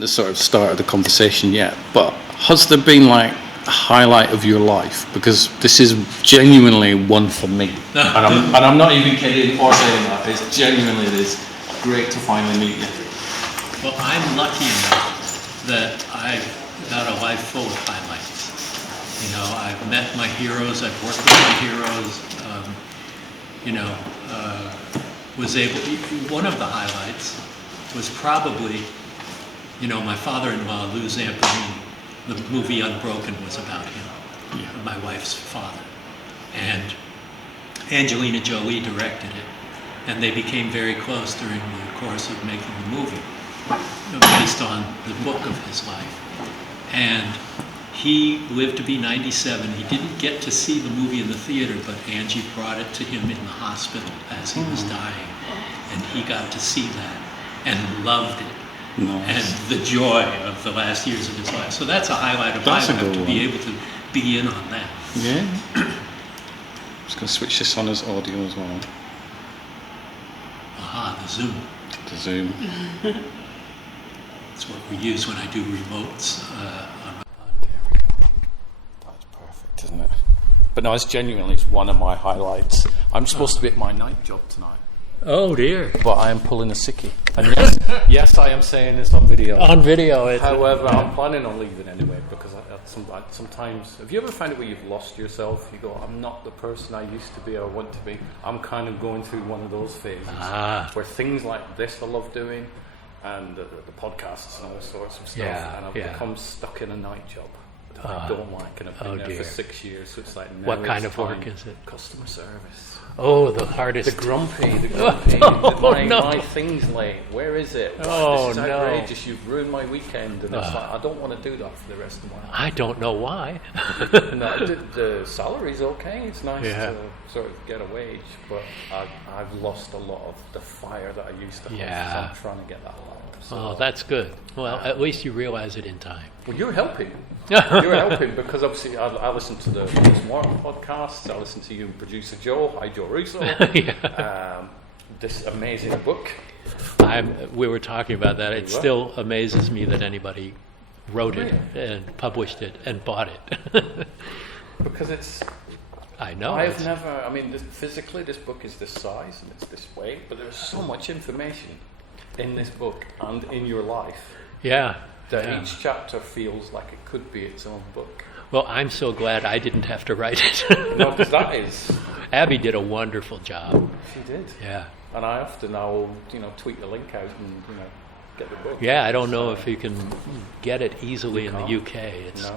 the sort of start of the conversation yet, but has there been like a highlight of your life? Because this is genuinely one for me, and I'm not even kidding or saying that. It's genuinely, it is great to finally meet you. Well, I'm lucky enough that I've got a life full of highlights. You know, I've met my heroes, I've worked with my heroes. Was able. One of the highlights was probably, my father-in-law, Lou Zamperini. The movie Unbroken was about him, my wife's father. And Angelina Jolie directed it. And they became very close during the course of making the movie, based on the book of his life. And he lived to be 97. He didn't get to see the movie in the theater, but Angie brought it to him in the hospital as he was dying. And he got to see that and loved it. Nice. And the joy of the last years of his life. So that's a highlight of my life, to be able to be in on that. Yeah. I'm just going to switch this on as audio as well. Aha, the Zoom. The Zoom. That's what we use when I do remotes on my That's perfect, isn't it? But no, it's genuinely one of my highlights. I'm supposed to be at my night job tonight. Oh dear. But I am pulling a sickie. And yes, I am saying this on video. On video. However, I'm planning on leaving anyway, because sometimes, have you ever found it where you've lost yourself? You go, I'm not the person I used to be or want to be. I'm kind of going through one of those phases where things like this I love doing, and the podcasts and all sorts of stuff, and I've become stuck in a night job that I don't like, and I've been there for 6 years, so it's like, what kind of work is it? Customer service. Oh, the hardest. The grumpy. My thing's late. Where is it? Oh, this is outrageous. You've ruined my weekend. And it's like, I don't want to do that for the rest of my life. I don't know why. No, the salary's okay. It's nice to sort of get a wage, but I've lost a lot of the fire that I used to have. So I'm trying to get that back. So, oh, that's good. Well, at least you realize it in time. Well, you're helping. You're helping, because obviously I listen to the Smart podcasts. I listen to you and producer Joe. Hi, Joe Russo. This amazing book. We were talking about that. It still amazes me that anybody wrote it and published it and bought it. Because it's... I know. Physically this book is this size and it's this weight, but there's so much information in this book and in your life. Yeah. That each chapter feels like it could be its own book. Well, I'm so glad I didn't have to write it. No, because that is... Abby did a wonderful job. She did. Yeah. And I often now, tweet the link out and, get the book. Yeah, I don't know if you can get it easily in the UK. It's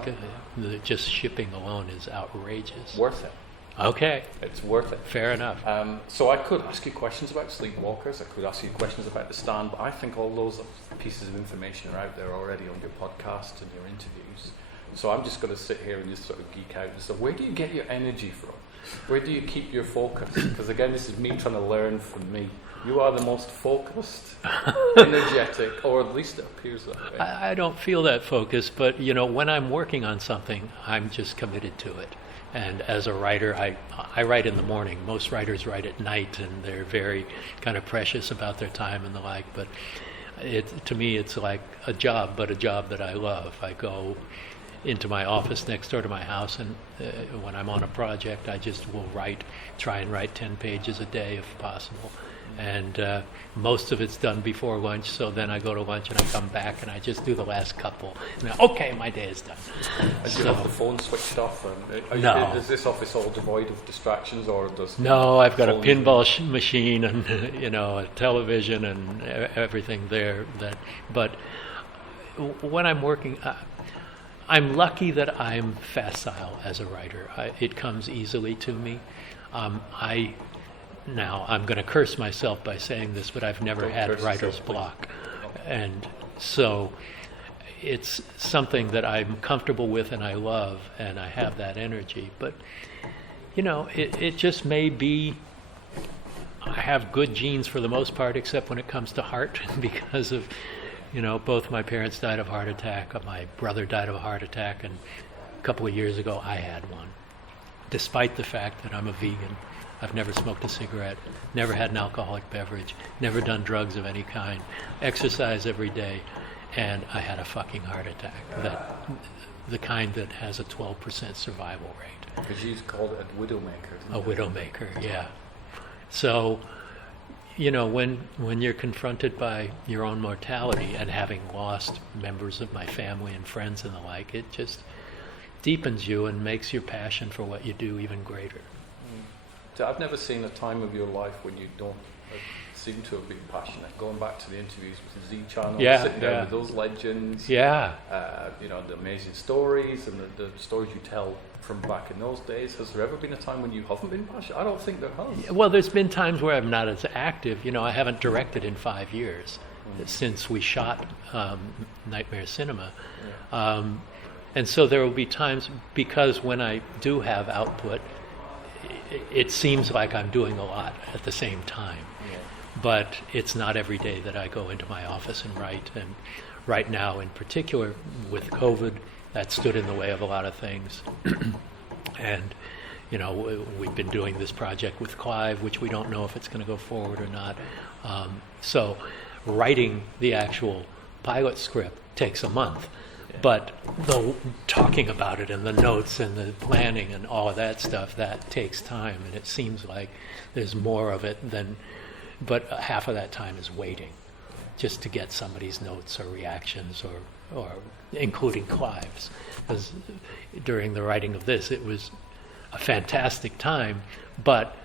just shipping alone is outrageous. Worth it. Okay. It's worth it. Fair enough. So I could ask you questions about Sleepwalkers. I could ask you questions about The Stand, but I think all those pieces of information are out there already on your podcast and your interviews. So I'm just going to sit here and just sort of geek out and stuff. Where do you get your energy from? Where do you keep your focus? Because again, this is me trying to learn from me. You are the most focused, energetic, or at least it appears that way. I don't feel that focused, but when I'm working on something, I'm just committed to it. And as a writer, I write in the morning. Most writers write at night, and they're very kind of precious about their time and the like. But to me, it's like a job, but a job that I love. I go into my office next door to my house, and when I'm on a project, I just will try and write 10 pages a day if possible. And most of it's done before lunch, so then I go to lunch and I come back and I just do the last couple. And okay, my day is done. And do you have the phone switched off? No. Is this office all devoid of distractions, or does... No, I've got a pinball machine and a television and everything there. But when I'm working, I'm lucky that I'm facile as a writer. It comes easily to me. Now, I'm going to curse myself by saying this, but I've never had writer's block. And so it's something that I'm comfortable with and I love, and I have that energy. But, it just may be I have good genes for the most part, except when it comes to heart, because of, both my parents died of heart attack. My brother died of a heart attack, and a couple of years ago I had one. Despite the fact that I'm a vegan, I've never smoked a cigarette, never had an alcoholic beverage, never done drugs of any kind, exercise every day, and I had a fucking heart attack. The kind that has a 12% survival rate. Because you called it a widowmaker, didn't you? A widowmaker, yeah. So, when you're confronted by your own mortality and having lost members of my family and friends and the like, it just deepens you and makes your passion for what you do even greater. So I've never seen a time of your life when you don't seem to have been passionate. Going back to the interviews with the Z Channel, sitting down with those legends, the amazing stories and the stories you tell from back in those days. Has there ever been a time when you haven't been passionate? I don't think there has. Well, there's been times where I'm not as active. I haven't directed in 5 years since we shot Nightmare Cinema. Yeah. And so there will be times, because when I do have output, it seems like I'm doing a lot at the same time. Yeah. But it's not every day that I go into my office and write. And right now, in particular, with COVID, that stood in the way of a lot of things. And, we've been doing this project with Clive, which we don't know if it's going to go forward or not. So writing the actual pilot script takes a month. But the talking about it and the notes and the planning and all of that stuff, that takes time. And it seems like there's more of it but half of that time is waiting just to get somebody's notes or reactions or including Clive's. Because during the writing of this, it was a fantastic time, but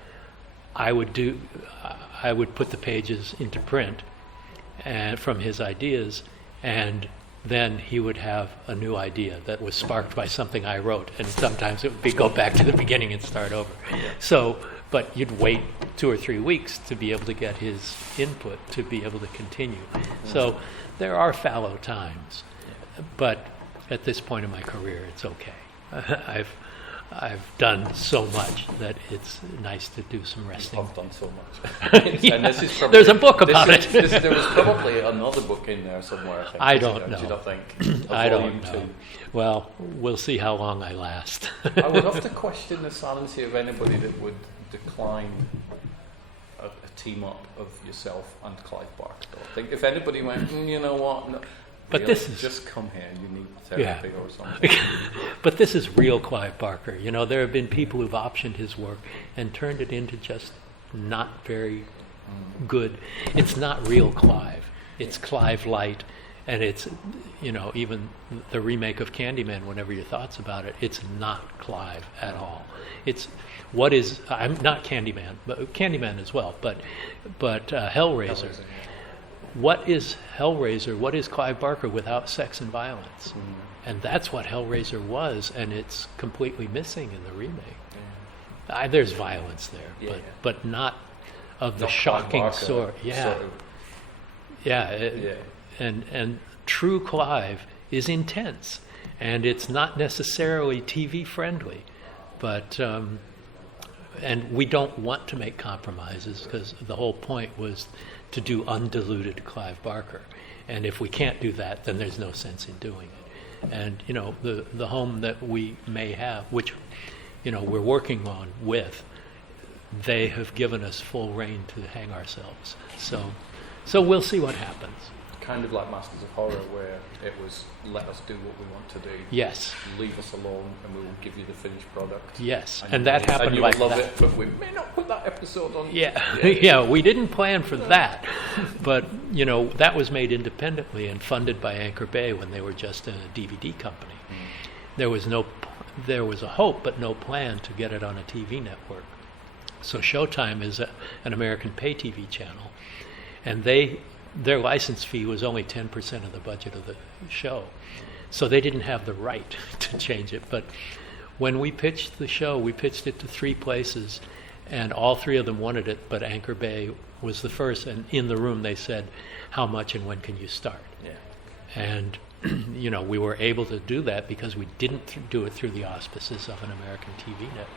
I would put the pages into print and from his ideas, and then he would have a new idea that was sparked by something I wrote, and sometimes it would be go back to the beginning and start over. So, but you'd wait 2 or 3 weeks to be able to get his input to be able to continue. So there are fallow times, but at this point in my career, it's okay. I've done so much that it's nice to do some resting. I've done so much. Yeah. And this is probably, there's a book about it. There was probably another book in there somewhere, I think. I don't know. Do you not think? I don't know. Well, we'll see how long I last. I would have to question the sanity of anybody that would decline a team up of yourself and Clive Barker. I think if anybody went, you know what, no, but really, this is just come here, you need therapy or something. But this is real Clive Barker. There have been people who've optioned his work and turned it into just not very good. It's not real Clive. It's Clive light, and it's, even the remake of Candyman, whatever your thoughts about it, it's not Clive at all. It's what is, I'm not Candyman, but Candyman as well, but Hellraiser. What is Hellraiser? What is Clive Barker without sex and violence? And that's what Hellraiser was, and it's completely missing in the remake. There's violence there, but not of the shocking sort. And true Clive is intense, and it's not necessarily TV friendly, but and we don't want to make compromises because the whole point was to do undiluted Clive Barker, and if we can't do that, then there's no sense in doing it. And the home that we may have, which we're working on with, they have given us full rein to hang ourselves. So we'll see what happens. Kind of like Masters of Horror, where it was let us do what we want to do. Yes. Leave us alone, and we will give you the finished product. Yes, and that happened and you like love that. it, but we may not put that episode on. Yeah, we didn't plan for that, but that was made independently and funded by Anchor Bay when they were just a DVD company. There was a hope, but no plan to get it on a TV network. So Showtime is an American pay TV channel, and their license fee was only 10% of the budget of the show. So they didn't have the right to change it. But when we pitched the show, we pitched it to 3 places, and all 3 of them wanted it, but Anchor Bay was the first. And in the room they said, how much and when can you start? And we were able to do that because we didn't do it through the auspices of an American TV network.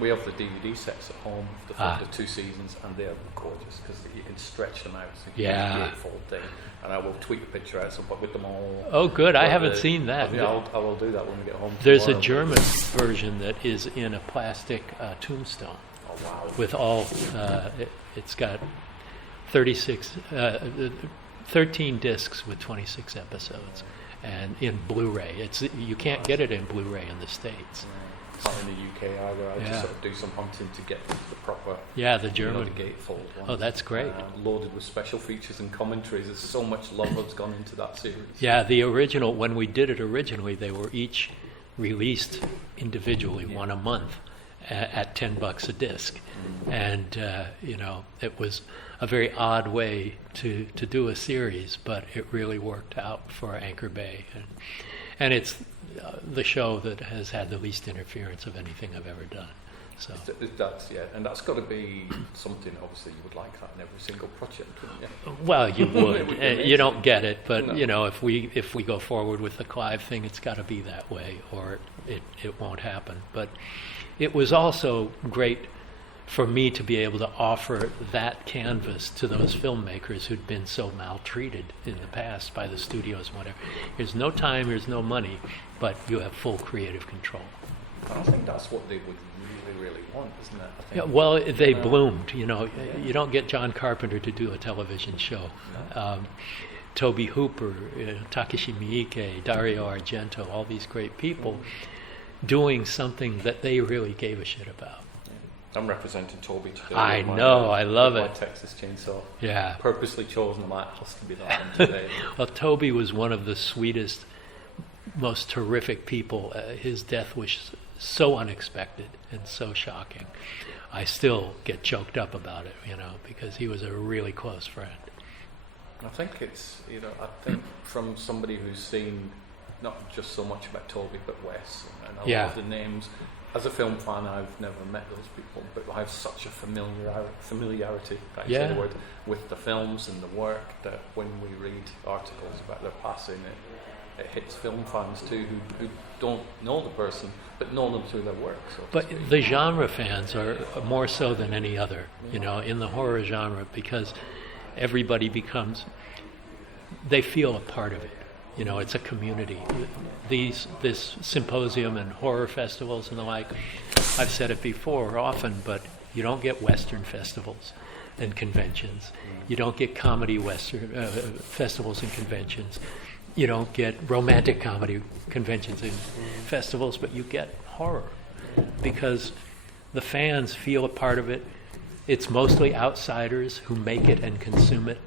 We have the DVD sets at home, the 2 seasons, and they're gorgeous because you can stretch them out. So you can do a full thing. And I will tweet a picture out with them all. Oh, good. I haven't seen that. I will do that when we get home. There's a German version that is in a plastic tombstone. Oh, wow. With all, it's got 36, 13 discs with 26 episodes, and in Blu-ray. You can't get it in Blu-ray in the States. Not in the UK either. I just sort of do some hunting to get the proper, the German, the gatefold one. Oh, that's great. Loaded with special features and commentaries. There's so much love has gone into that series. Yeah, the original, when we did it originally, they were each released individually, one a month, at $10 a disc. And, it was a very odd way to do a series, but it really worked out for Anchor Bay. And it's the show that has had the least interference of anything I've ever done. So and that's got to be something. Obviously, you would like that in every single project, wouldn't you? Well, you would. You don't get it, but No. if we go forward with the Clive thing, it's got to be that way, or it won't happen. But it was also great for me to be able to offer that canvas to those filmmakers who'd been so maltreated in the past by the studios and whatever. There's no time, there's no money, but you have full creative control. I think that's what they would really want, isn't it? I think, Yeah, well, they bloomed. You don't get John Carpenter to do a television show. Tobe Hooper, Takashi Miike, Dario Argento, all these great people doing something that they really gave a shit about. I'm representing Toby today. I know, I love my it. Texas Chainsaw. Yeah. Purposely chosen my house to be that one today. Well, Toby was one of the sweetest, most terrific people. His death was so unexpected and so shocking. I still get choked up about it, because he was a really close friend. I think it's, I think from somebody who's seen not just so much about Toby, but Wes and a lot of the names. As a film fan, I've never met those people, but I have such a familiarity, if I say the word, with the films and the work that when we read articles about their passing, it hits film fans too who don't know the person, but know them through their work. So but the genre fans are more so than any other, in the horror genre, because everybody they feel a part of it. It's a community. This symposium and horror festivals and the like, I've said it before often, but you don't get Western festivals and conventions. You don't get comedy Western festivals and conventions. You don't get romantic comedy conventions and festivals, but you get horror because the fans feel a part of it. It's mostly outsiders who make it and consume it.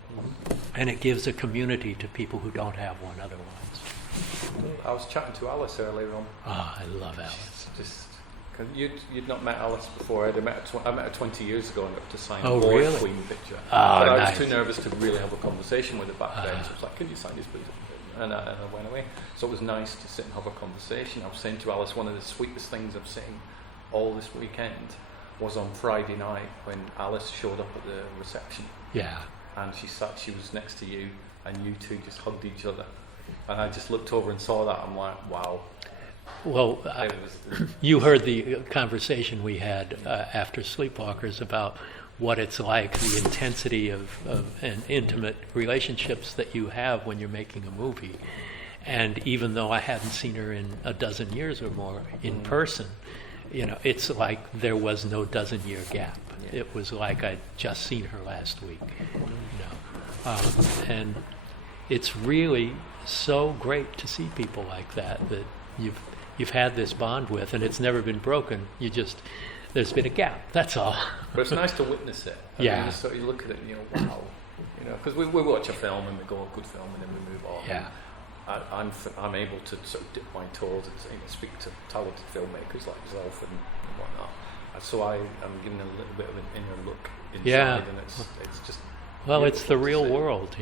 And it gives a community to people who don't have one otherwise. I was chatting to Alice earlier on. I love Alice. Cause you'd not met Alice before. I met her 20 years ago and got to sign a really? Queen picture. Oh, but I was nice. too nervous to really have a conversation with her back then. So I was like, "Can you sign this, please?" And I went away. So it was nice to sit and have a conversation. I was saying to Alice, one of the sweetest things I've seen all this weekend was on Friday night when Alice showed up at the reception. Yeah. And she was next to you, and you two just hugged each other. And I just looked over and saw that. I'm like, wow. Well, you heard the conversation we had after Sleepwalkers about what it's like, the intensity of and intimate relationships that you have when you're making a movie. And even though I hadn't seen her in a dozen years or more in person, it's like there was no dozen-year gap. It was like I'd just seen her last week. And it's really so great to see people like that you've had this bond with, and it's never been broken. There's been a gap. That's all. But it's nice to witness it. Yeah. So you look at it and wow. Because we watch a film and we go, good film, and then we move on. Yeah. I'm able to sort of dip my toes and speak to talented filmmakers like yourself and whatnot. So I'm giving a little bit of an inner look inside, and it's just. Well, it's the real world,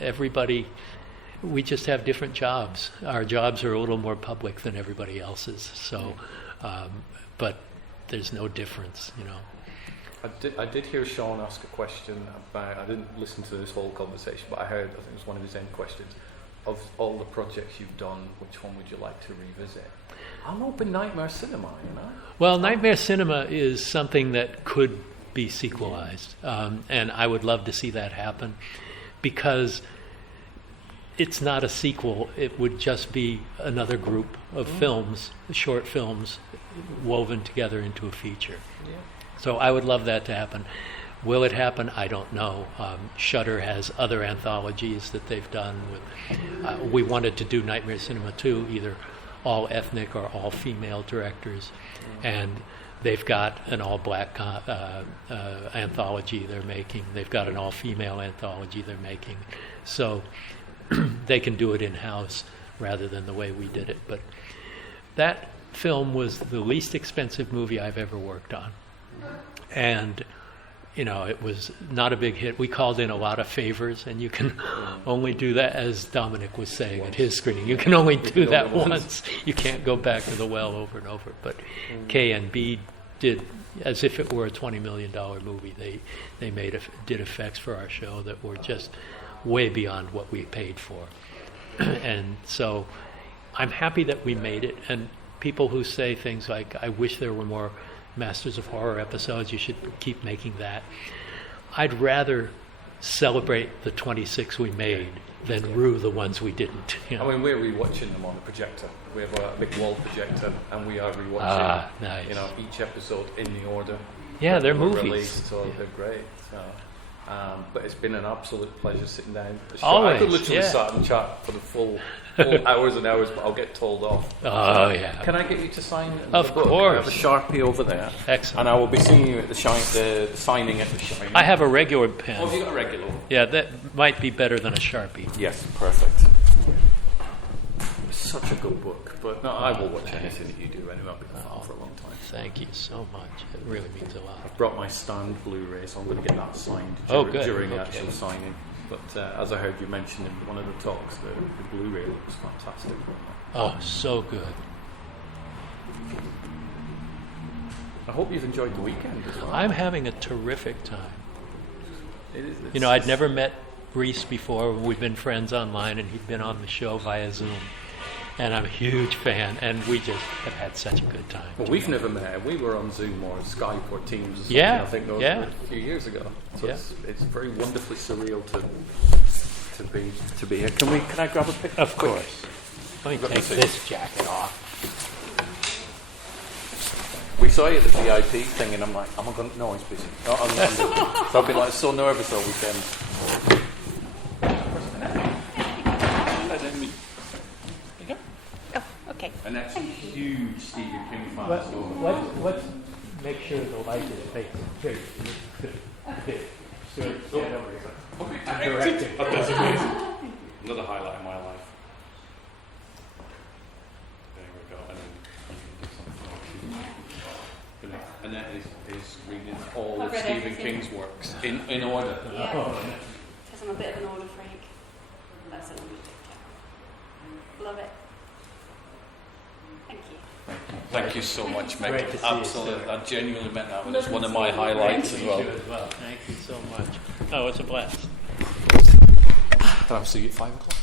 everybody. We just have different jobs. Our jobs are a little more public than everybody else's. So, but there's no difference, I did hear Sean ask a question about. I didn't listen to this whole conversation, but I think it was one of his end questions. Of all the projects you've done, which one would you like to revisit? I'm hoping Nightmare Cinema, Well, Nightmare Cinema is something that could be sequelized, and I would love to see that happen, because it's not a sequel. It would just be another group of films, short films, woven together into a feature. Yeah. So I would love that to happen. Will it happen? I don't know. Shudder has other anthologies that they've done. We wanted to do Nightmare Cinema 2, either all ethnic or all female directors, and they've got an all-black anthology they're making. They've got an all-female anthology they're making. So they can do it in-house rather than the way we did it. But that film was the least expensive movie I've ever worked on. And it was not a big hit. We called in a lot of favors, and you can only do that, as Dominic was saying at his screening. You can only do that once. You can't go back to the well over and over. But K&B did, as if it were a $20 million movie, they did effects for our show that were just way beyond what we paid for. And so I'm happy that we made it. And people who say things like, I wish there were more Masters of Horror episodes, you should keep making that. I'd rather celebrate the 26 we made than rue the ones we didn't. I mean, we're rewatching them on the projector. We have a big wall projector, and we are rewatching nice. Each episode in the order. Yeah, they're movies. Released, so they're great. So, but it's been an absolute pleasure sitting down. Always, I could literally sit and chat for the full hours and hours, but I'll get told off. Oh, yeah. Can I get you to sign Of the book? course. I have a Sharpie over there. Excellent. And I will be seeing you at the signing at the Shine. I have a regular pen. Oh, have you got a regular one? Yeah, that might be better than a Sharpie. Yes, perfect. It's such a good book, but no, I will watch anything that you do anyway. I've been a fan for a long time. Thank you so much. It really means a lot. I've brought my stand Blu-ray, so I'm going to get that signed during the actual signing. But as I heard you mention in one of the talks, the Blu-ray looks fantastic. Oh, so good. I hope you've enjoyed the weekend as well. I'm having a terrific time. It is. I'd never met Reese before. We've been friends online, and he'd been on the show via Zoom. And I'm a huge fan, and we just have had such a good time. Well, we've never met. We were on Zoom or Skype or Teams or something, Yeah, I think, yeah. a few years ago. So Yeah. it's very wonderfully surreal to be here. Can I grab a picture? Of course. Let me take this jacket off. We saw you at the VIP thing, and I'm like, am I going to... No, he's busy. No, so I've been like so nervous all weekend. Okay. And that's a huge Stephen King fan. Let's make sure the light is facing straight. That's amazing. Another highlight of my life. There we go. And that is reading all of Stephen King's works in order. Yeah. Because I'm a bit of an order freak. That's it. Love it. Thank you. Thank you so much, Mick. Great to see you, Absolutely. sir. I genuinely meant that. It's one of my highlights as well. Thank you so much. Oh, it's a blast. Can I see you at 5 o'clock?